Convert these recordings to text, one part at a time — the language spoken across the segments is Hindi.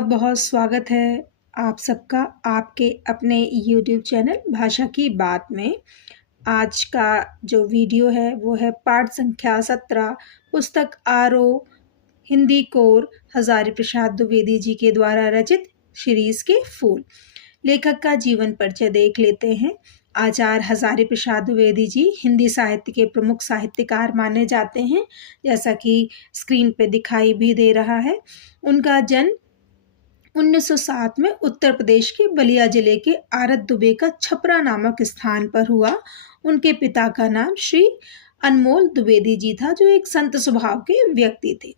बहुत बहुत स्वागत है आप सबका आपके अपने YouTube चैनल भाषा की बात में। आज का जो वीडियो है वो है पाठ संख्या 17 पुस्तक आरोह हिंदी कोर हजारी प्रसाद द्विवेदी जी के द्वारा रचित शिरीष के फूल। लेखक का जीवन परिचय देख लेते हैं। आचार्य हजारी प्रसाद द्विवेदी जी हिंदी साहित्य के प्रमुख साहित्यकार माने जाते हैं, जैसा कि स्क्रीन पे दिखाई भी दे रहा है। उनका जन्म 1907 में उत्तर प्रदेश के बलिया जिले के आरत दुबे का छपरा नामक स्थान पर हुआ। उनके पिता का नाम श्री अनमोल द्विवेदी जी था, जो एक संत स्वभाव के व्यक्ति थे।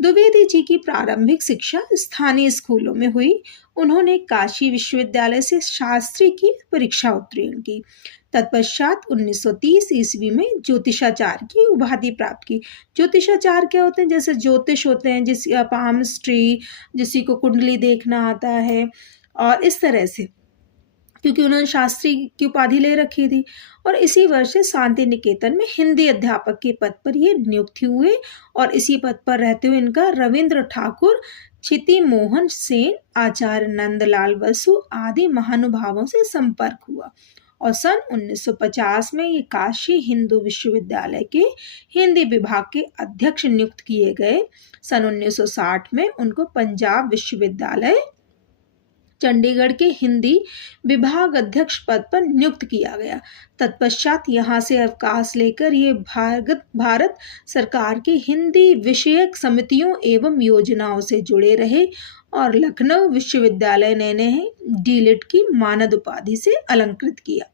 द्विवेदी जी की प्रारंभिक शिक्षा स्थानीय स्कूलों में हुई। उन्होंने काशी विश्वविद्यालय से शास्त्री की परीक्षा उत्तीर्ण की। तत्पश्चात 1930 ईस्वी में ज्योतिषाचार्य की उपाधि प्राप्त की। ज्योतिषाचार्य क्या होते हैं? जैसे ज्योतिष होते हैं, जिस पामस्ट्री, जिसी को कुंडली देखना आता है, और इस तरह से, क्योंकि उन्होंने शास्त्री की उपाधि ले रखी थी। और इसी वर्ष से शांति निकेतन में हिंदी अध्यापक के पद पर ये नियुक्त हुए, और इसी पद पर रहते हुए इनका रविंद्र ठाकुर, क्षिति मोहन सेन, आचार्य नंदलाल बसु आदि महानुभावों से संपर्क हुआ। और सन 1950 में ये काशी हिंदू विश्वविद्यालय के हिंदी विभाग के अध्यक्ष नियुक्त किए गए। सन 1960 में उनको पंजाब विश्वविद्यालय चंडीगढ़ के हिंदी विभाग अध्यक्ष पद पर नियुक्त किया गया। तत्पश्चात यहाँ से अवकाश लेकर ये भारत सरकार की हिंदी विषयक समितियों एवं योजनाओं से जुड़े रहे, और लखनऊ विश्वविद्यालय ने इन्हें डीलिट की मानद उपाधि से अलंकृत किया।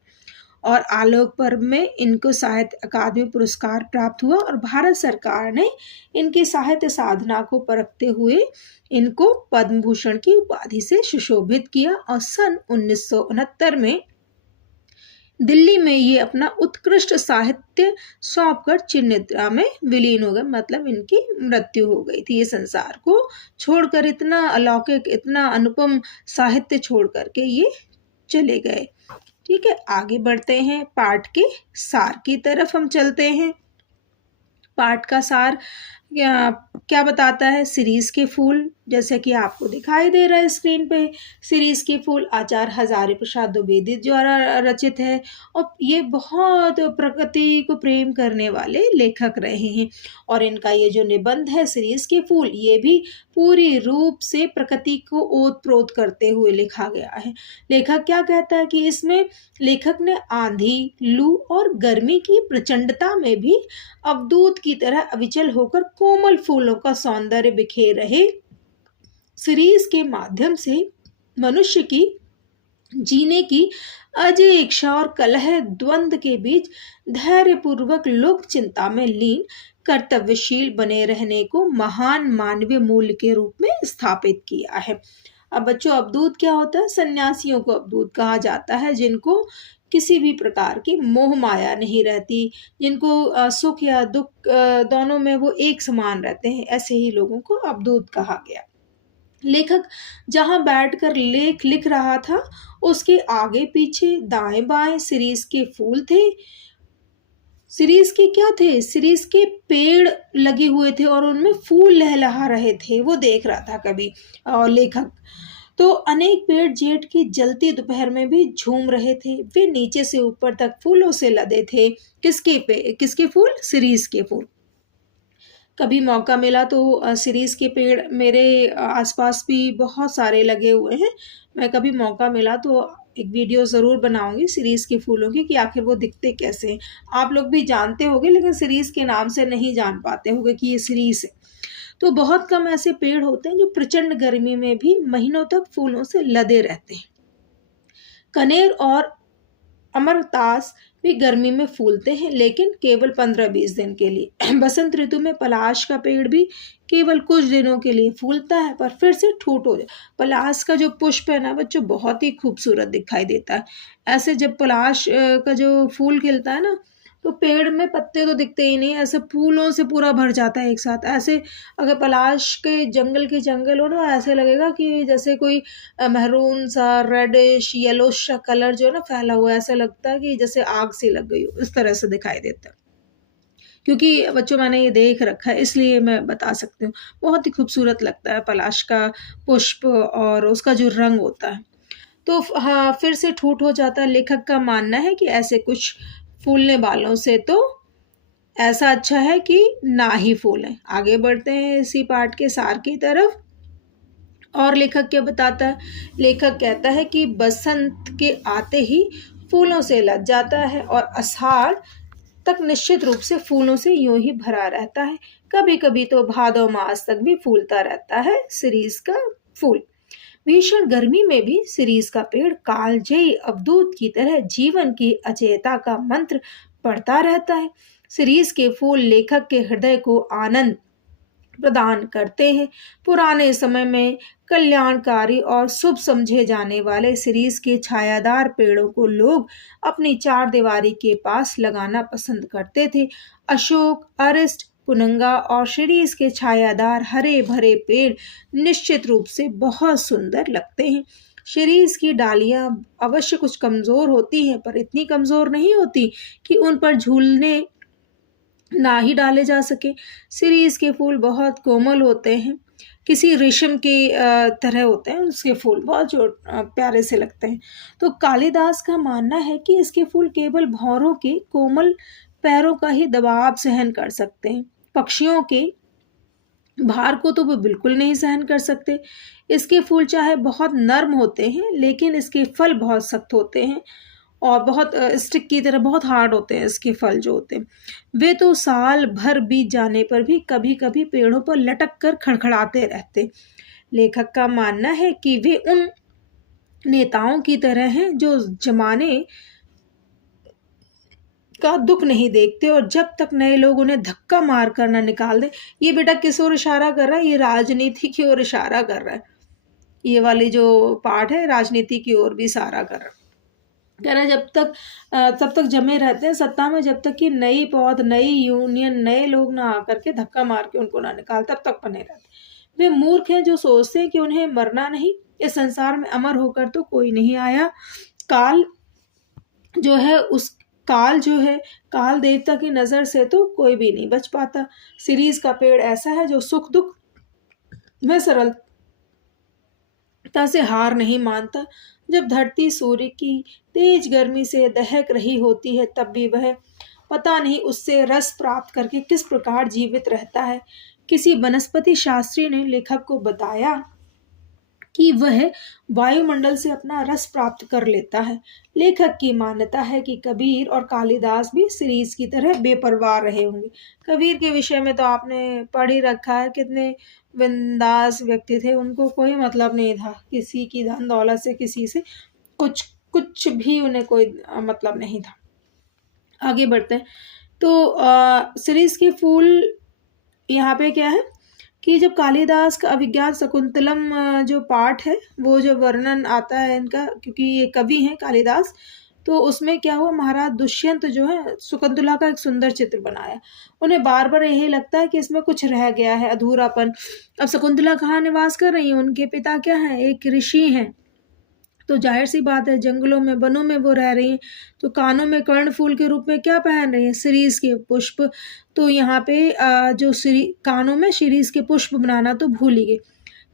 और आलोक पर्व में इनको साहित्य अकादमी पुरस्कार प्राप्त हुआ, और भारत सरकार ने इनकी साहित्य साधना को परखते हुए इनको पद्म भूषण की उपाधि से सुशोभित किया। और सन 1969 में दिल्ली में ये अपना उत्कृष्ट साहित्य सौंपकर चिरनिद्रा में विलीन हो गए, मतलब इनकी मृत्यु हो गई थी। ये संसार को छोड़कर, इतना अलौकिक, इतना अनुपम साहित्य छोड़ करके ये चले गए। ठीक है, आगे बढ़ते हैं। पाठ के सार की तरफ हम चलते हैं। पाठ का सार क्या बताता है? शिरीष के फूल, जैसे कि आपको दिखाई दे रहा है स्क्रीन पे। शिरीष के फूल आचार्य हजारी प्रसाद द्विवेदी द्वारा रचित है, और ये बहुत प्रकृति को प्रेम करने वाले लेखक रहे हैं। और इनका ये जो निबंध है शिरीष के फूल, ये भी पूरी रूप से प्रकृति को ओत प्रोत करते हुए लिखा गया है। लेखक क्या कहता है कि इसमें लेखक ने आंधी, लू और गर्मी की प्रचंडता में भी अवधूत की तरह अविचल होकर कोमल फूलों का सौंदर्य बिखेर रहे शिरीष के माध्यम से मनुष्य की जीने की अजय इच्छा और कलह द्वंद के बीच धैर्यपूर्वक लोक चिंता में लीन कर्तव्यशील बने रहने को महान मानवीय मूल्य के रूप में स्थापित किया है। अब बच्चों, अवधूत क्या होता है? सन्यासियों को अवधूत कहा जाता है, जिनको किसी भी प्रकार की मोह माया नहीं रहती, जिनको सुख या दुख दोनों में वो एक समान रहते हैं, ऐसे ही लोगों को अवधूत कहा गया। लेखक जहां बैठकर लेख लिख रहा था, उसके आगे पीछे दाएं बाएं शिरीष के फूल थे। शिरीष के क्या थे? शिरीष के पेड़ लगे हुए थे और उनमें फूल लहलहा रहे थे, वो देख रहा था कभी। और लेखक तो अनेक पेड़ जेठ की जलती दोपहर में भी झूम रहे थे। वे नीचे से ऊपर तक फूलों से लदे थे। किसके फूल? शिरीष के फूल। कभी मौका मिला तो शिरीष के पेड़ मेरे आसपास भी बहुत सारे लगे हुए हैं। मैं कभी मौका मिला तो एक वीडियो ज़रूर बनाऊंगी शिरीष के फूलों की, कि आखिर वो दिखते कैसे हैं। आप लोग भी जानते होंगे, लेकिन शिरीष के नाम से नहीं जान पाते होंगे कि ये शिरीष है। तो बहुत कम ऐसे पेड़ होते हैं जो प्रचंड गर्मी में भी महीनों तक फूलों से लदे रहते हैं। कनेर और अमरतास भी गर्मी में फूलते हैं, लेकिन केवल 15-20 दिन के लिए। बसंत ऋतु में पलाश का पेड़ भी केवल कुछ दिनों के लिए फूलता है, पर फिर से ठूठ हो जाए। पलाश का जो पुष्प है ना बच्चों, बहुत ही खूबसूरत दिखाई देता है। ऐसे जब पलाश का जो फूल खिलता है ना, तो पेड़ में पत्ते तो दिखते ही नहीं, ऐसे फूलों से पूरा भर जाता है एक साथ। ऐसे अगर पलाश के जंगल हो ना, ऐसे लगेगा कि जैसे कोई महरून सा, रेडिश येलोश सा कलर जो है ना फैला हुआ है, ऐसा लगता है कि जैसे आग सी लग गई हो, इस तरह से दिखाई देता है। क्योंकि बच्चों मैंने ये देख रखा है इसलिए मैं बता सकती हूँ। बहुत ही खूबसूरत लगता है पलाश का पुष्प और उसका जो रंग होता है। तो हाँ, फिर से ठूठ हो जाता है। लेखक का मानना है कि ऐसे कुछ फूलने वालों से तो ऐसा अच्छा है कि ना ही फूलें। आगे बढ़ते हैं इसी पाठ के सार की तरफ। और लेखक क्या बताता है? लेखक कहता है कि बसंत के आते ही फूलों से लद जाता है और आषाढ़ तक निश्चित रूप से फूलों से यूं ही भरा रहता है। कभी कभी तो भादो मास तक भी फूलता रहता है शिरीष का फूल। भीषण गर्मी में भी शिरीष का पेड़ कालजयी अवधूत की तरह जीवन की अचेयता का मंत्र पढ़ता रहता है। शिरीष के फूल लेखक के हृदय को आनंद प्रदान करते हैं। पुराने समय में कल्याणकारी और शुभ समझे जाने वाले शिरीष के छायादार पेड़ों को लोग अपनी चार दीवारी के पास लगाना पसंद करते थे। अशोक, अरिष्ट, पुनंगा और शिरीष के छायादार हरे भरे पेड़ निश्चित रूप से बहुत सुंदर लगते हैं। शिरीष की डालियां अवश्य कुछ कमजोर होती हैं, पर इतनी कमजोर नहीं होती कि उन पर झूलने ना ही डाले जा सके। शिरीष के फूल बहुत कोमल होते हैं, किसी रेशम के तरह होते हैं उसके फूल, बहुत जो प्यारे से लगते हैं। तो कालिदास का मानना है कि इसके फूल केवल भौरों के कोमल पैरों का ही दबाव सहन कर सकते हैं, पक्षियों के भार को तो वो बिल्कुल नहीं सहन कर सकते। इसके फूल चाहे बहुत नर्म होते हैं लेकिन इसके फल बहुत सख्त होते हैं और बहुत स्टिक की तरह बहुत हार्ड होते हैं इसके फल जो होते हैं। वे तो साल भर बीत जाने पर भी कभी कभी पेड़ों पर लटक कर खड़खड़ाते रहते। लेखक का मानना है कि वे उन नेताओं की तरह हैं जो जमाने का दुख नहीं देखते और जब तक नए लोग उन्हें धक्का मार कर ना निकाल दे। ये बेटा किस ओर इशारा कर रहा है? ये राजनीति की ओर इशारा कर रहा है। ये वाली जो पार्ट है राजनीति की ओर भी इशारा कर रहा है। कह रहा है जब तक तब तक जमे रहते हैं सत्ता में, जब तक कि नई पौध, नई यूनियन, नए लोग ना आकर के धक्का मार के उनको ना निकाल, तब तक बने रहते। वे मूर्ख हैं जो सोचते हैं कि उन्हें मरना नहीं, इस संसार में अमर होकर तो कोई नहीं आया। काल जो है उस काल जो है काल देवता की नजर से तो कोई भी नहीं बच पाता। शिरीष का पेड़ ऐसा है जो सुख दुख में सरलता से हार नहीं मानता। जब धरती सूर्य की तेज गर्मी से दहक रही होती है तब भी वह पता नहीं उससे रस प्राप्त करके किस प्रकार जीवित रहता है। किसी वनस्पति शास्त्री ने लेखक को बताया कि वह वायुमंडल से अपना रस प्राप्त कर लेता है। लेखक की मान्यता है कि कबीर और कालिदास भी शिरीष की तरह बेपरवाह रहे होंगे। कबीर के विषय में तो आपने पढ़ ही रखा है, कितने बिंदास व्यक्ति थे, उनको कोई मतलब नहीं था किसी की धन दौलत से, किसी से कुछ कुछ भी उन्हें कोई मतलब नहीं था। आगे बढ़ते हैं। तो शिरीष के फूल यहाँ पे क्या है कि जब कालिदास का अभिज्ञान शकुंतलम जो पाठ है, वो जो वर्णन आता है इनका, क्योंकि ये कवि हैं कालिदास, तो उसमें क्या हुआ, महाराज दुष्यंत जो है शकुंतला का एक सुंदर चित्र बनाया। उन्हें बार बार यही लगता है कि इसमें कुछ रह गया है, अधूरापन। अब शकुंतला कहाँ निवास कर रही है? उनके पिता क्या है? एक ऋषि हैं, तो जाहिर सी बात है जंगलों में, वनों में वो रह रही हैं। तो कानों में कर्ण फूल के रूप में क्या पहन रही हैं? शिरीष के पुष्प। तो यहाँ पे जो कानों में शिरीष के पुष्प बनाना तो भूल ही गए।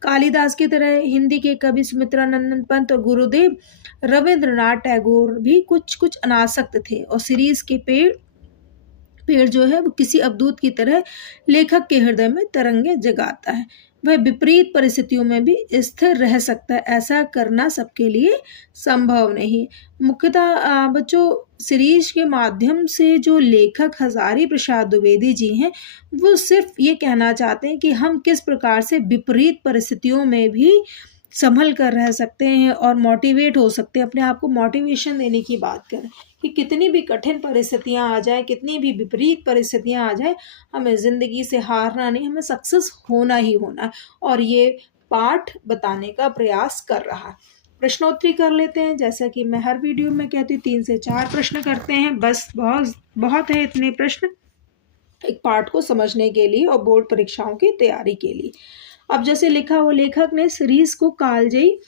कालिदास की तरह हिंदी के कवि सुमित्रानंदन पंत और गुरुदेव रविंद्रनाथ टैगोर भी कुछ कुछ अनासक्त थे और शिरीष के पेड़ जो है वो किसी अवधूत की तरह लेखक के हृदय में तरंगे जगाता है। वह विपरीत परिस्थितियों में भी स्थिर रह सकता है, ऐसा करना सबके लिए संभव नहीं। मुख्यतः बच्चों, शिरीष के माध्यम से जो लेखक हजारी प्रसाद द्विवेदी जी हैं, वो सिर्फ ये कहना चाहते हैं कि हम किस प्रकार से विपरीत परिस्थितियों में भी संभल कर रह सकते हैं और मोटिवेट हो सकते हैं। अपने आप को मोटिवेशन देने की बात करें कि कितनी भी कठिन परिस्थितियां आ जाए, कितनी भी विपरीत परिस्थितियां आ जाए, हमें ज़िंदगी से हारना नहीं, हमें सक्सेस होना ही होना है। और ये पाठ बताने का प्रयास कर रहा है। प्रश्नोत्तरी कर लेते हैं, जैसा कि मैं हर वीडियो में कहती हूँ 3 से 4 प्रश्न करते हैं, बस बहुत बहुत है इतने प्रश्न एक पाठ को समझने के लिए और बोर्ड परीक्षाओं की तैयारी के लिए। अब जैसे लिखा हो, लेखक ने शिरीष को कालजयी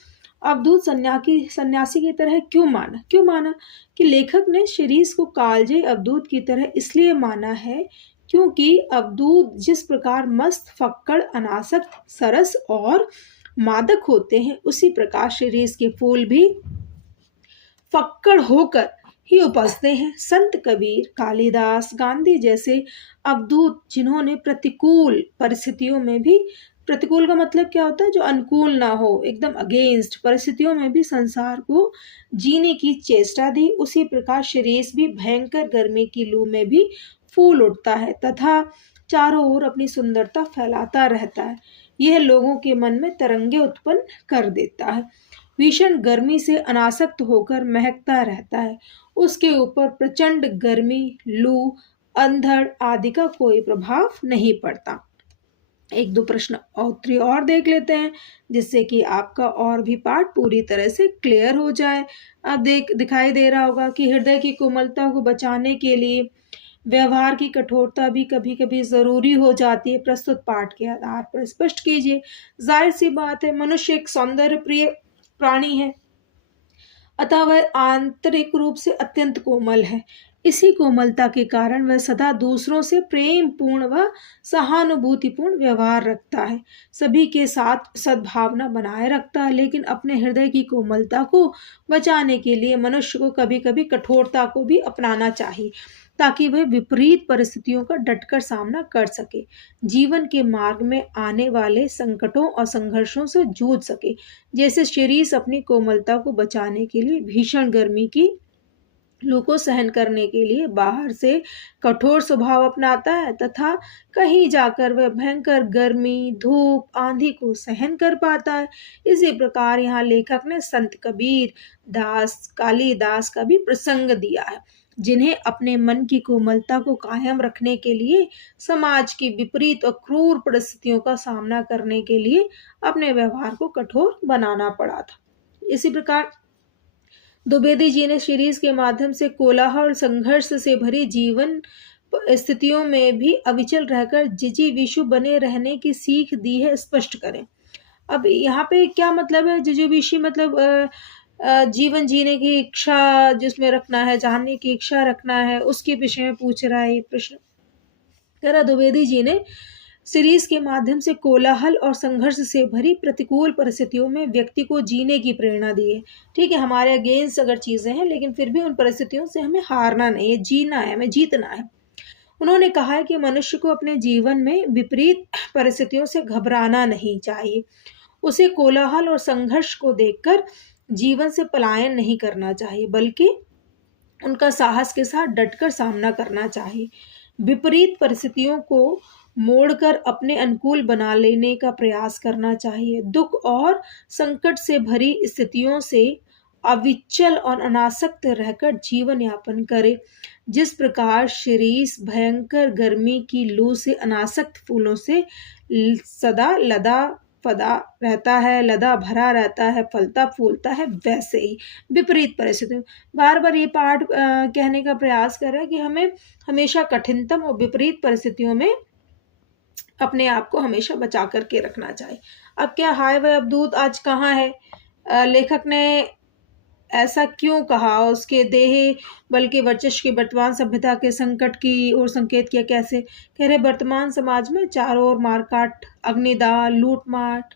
अवधूत सन्यासी की तरह क्यों माना? क्यों माना कि लेखक ने शिरीष को कालजयी अवधूत की तरह इसलिए माना है क्योंकि अवधूत जिस प्रकार मस्त, फक्कड़, अनासक्त, सरस और मादक होते हैं, उसी प्रकार शिरीष के फूल भी फक्कड़ होकर ही उपजते हैं। संत कबीर, कालिदास, गांधी जैसे अवधूत जिन्होंने प्रतिकूल परिस्थितियों में भी, प्रतिकूल का मतलब क्या होता है, जो अनुकूल ना हो, एकदम अगेंस्ट परिस्थितियों में भी संसार को जीने की चेष्टा दी, उसी प्रकार शिरीष भी भयंकर गर्मी की लू में भी फूल उठता है तथा चारों ओर अपनी सुंदरता फैलाता रहता है। यह लोगों के मन में तरंगे उत्पन्न कर देता है। भीषण गर्मी से अनासक्त होकर महकता रहता है। उसके ऊपर प्रचंड गर्मी, लू, अंधड़ आदि का कोई प्रभाव नहीं पड़ता। एक दो प्रश्न उत्तरी और देख लेते हैं, जिससे कि आपका और भी पाठ पूरी तरह से क्लियर हो जाए। अब दिखाई दे रहा होगा कि हृदय की कोमलता को बचाने के लिए व्यवहार की कठोरता भी कभी कभी जरूरी हो जाती है। प्रस्तुत पाठ के आधार पर स्पष्ट कीजिए। जाहिर सी बात है, मनुष्य एक सौंदर्य प्रिय प्राणी है, अतः वह आंतरिक रूप से अत्यंत कोमल है। इसी कोमलता के कारण वह सदा दूसरों से प्रेम पूर्ण व सहानुभूतिपूर्ण व्यवहार रखता है, सभी के साथ सद्भावना बनाए रखता है। लेकिन अपने हृदय की कोमलता को बचाने के लिए मनुष्य को कभी कभी कठोरता को भी अपनाना चाहिए, ताकि वह विपरीत परिस्थितियों का डटकर सामना कर सके, जीवन के मार्ग में आने वाले संकटों और संघर्षों से जूझ सके। जैसे शिरीष अपनी कोमलता को बचाने के लिए भीषण गर्मी की लू को सहन करने के लिए बाहर से कठोर स्वभाव अपनाता है, तथा कहीं जाकर वह भयंकर गर्मी, धूप, आंधी को सहन कर पाता है। इसी प्रकार यहाँ लेखक ने संत कबीर दास, कालिदास का भी प्रसंग दिया है, जिन्हें अपने मन की कोमलता को कायम रखने के लिए समाज की विपरीत और क्रूर परिस्थितियों का सामना करने के लिए अपने व्यवहार को कठोर बनाना पड़ा था। इसी प्रकार द्विवेदी जी ने शिरीष के माध्यम से कोलाहल और संघर्ष से भरी जीवन स्थितियों में भी अविचल रहकर जिजीविषु बने रहने की सीख दी है। स्पष्ट करें। अब यहाँ पे क्या मतलब है? जिजीविषु मतलब जीवन जीने की इच्छा जिसमें रखना है, जानने की इच्छा रखना है, उसके विषय में पूछ रहा है ये प्रश्न। कह रहा द्विवेदी जी ने सीरीज के माध्यम से कोलाहल और संघर्ष से भरी प्रतिकूल परिस्थितियों में व्यक्ति को जीने की प्रेरणा दी है। ठीक है, हमारे अगेंस्ट अगर चीजें हैं, लेकिन फिर भी उन परिस्थितियों से हमें हारना नहीं है, जीना है, हमें जीतना है। उन्होंने कहा है कि मनुष्य को अपने जीवन में विपरीत परिस्थितियों से घबराना नहीं चाहिए। उसे कोलाहल और संघर्ष को देखकर जीवन से पलायन नहीं करना चाहिए, बल्कि उनका साहस के साथ डटकर सामना करना चाहिए। विपरीत परिस्थितियों को मोड़कर अपने अनुकूल बना लेने का प्रयास करना चाहिए। दुख और संकट से भरी स्थितियों से अविचल और अनासक्त रहकर जीवन यापन करे। जिस प्रकार शिरीष भयंकर गर्मी की लू से अनासक्त फूलों से सदा लदा फदा रहता है, लदा भरा रहता है, फलता फूलता है, वैसे ही विपरीत परिस्थितियों, बार बार ये पाठ कहने का प्रयास कर रहा है कि हमें हमेशा कठिनतम और विपरीत परिस्थितियों में अपने आप को हमेशा बचा करके रखना चाहिए। अब क्या हाय वह अवधूत आज कहाँ है? लेखक ने ऐसा क्यों कहा? उसके देह बल्कि वर्चस्व की वर्तमान सभ्यता के संकट की ओर संकेत किया। कैसे? कह रहे वर्तमान समाज में चारों ओर मारकाट, अग्निदाह, लूटमाट,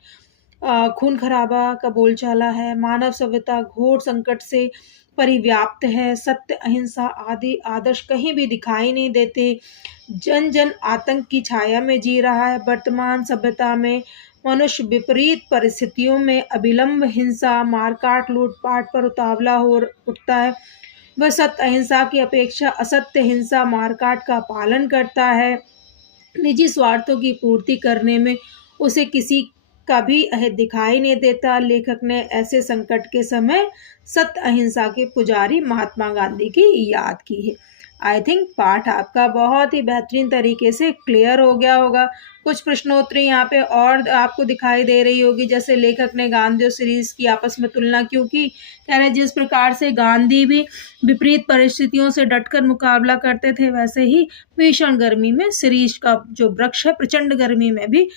खून खराबा का बोलचाला है। मानव सभ्यता घोर संकट से परिव्याप्त है। सत्य, अहिंसा आदि आदर्श कहीं भी दिखाई नहीं देते। जन जन आतंक की छाया में जी रहा है। वर्तमान सभ्यता में मनुष्य विपरीत परिस्थितियों में अविलंब हिंसा, मारकाट, लूटपाट पर उतावला हो उठता है। वह सत्य अहिंसा की अपेक्षा असत्य हिंसा, मारकाट का पालन करता है। निजी स्वार्थों की पूर्ति करने में उसे किसी का भी अहित दिखाई नहीं देता। लेखक ने ऐसे संकट के समय सत्य अहिंसा के पुजारी महात्मा गांधी की याद की है। आई थिंक पाठ आपका बहुत ही बेहतरीन तरीके से क्लियर हो गया होगा। कुछ प्रश्नोत्तरी यहाँ पे और आपको दिखाई दे रही होगी, जैसे लेखक ने गांधी और सीरीज की आपस में तुलना क्यों की। कह रहे जिस प्रकार से गांधी भी विपरीत परिस्थितियों से डटकर मुकाबला करते थे, वैसे ही भीषण गर्मी में सीरीज का जो वृक्ष है प्रचंड गर्मी में भी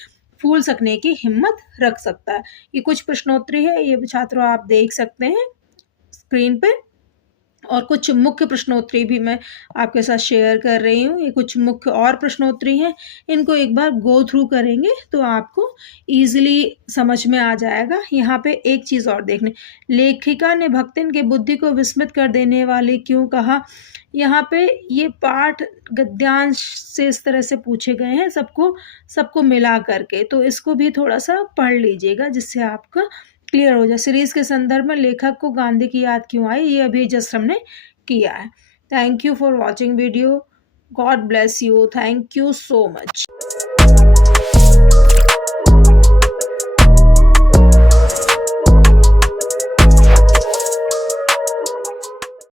फूल सकने की हिम्मत रख सकता है। ये कुछ प्रश्नोत्तरी है, ये छात्रों आप देख सकते हैं स्क्रीन पे। और कुछ मुख्य प्रश्नोत्तरी भी मैं आपके साथ शेयर कर रही हूँ। ये कुछ मुख्य और प्रश्नोत्तरी हैं, इनको एक बार गो थ्रू करेंगे तो आपको ईज़िली समझ में आ जाएगा। यहाँ पे एक चीज़ और देखने, लेखिका ने भक्तिन की बुद्धि को विस्मित कर देने वाले क्यों कहा? यहाँ पे ये पाठ गद्यांश से इस तरह से पूछे गए हैं सबको मिला करके, तो इसको भी थोड़ा-सा पढ़ लीजिएगा जिससे आपका क्लियर हो जाए। सीरीज़ के संदर्भ में लेखक को गांधी की याद क्यों आई, ये अभी जस्ट हमने किया है। Thank you for watching video. God bless you. Thank you so much.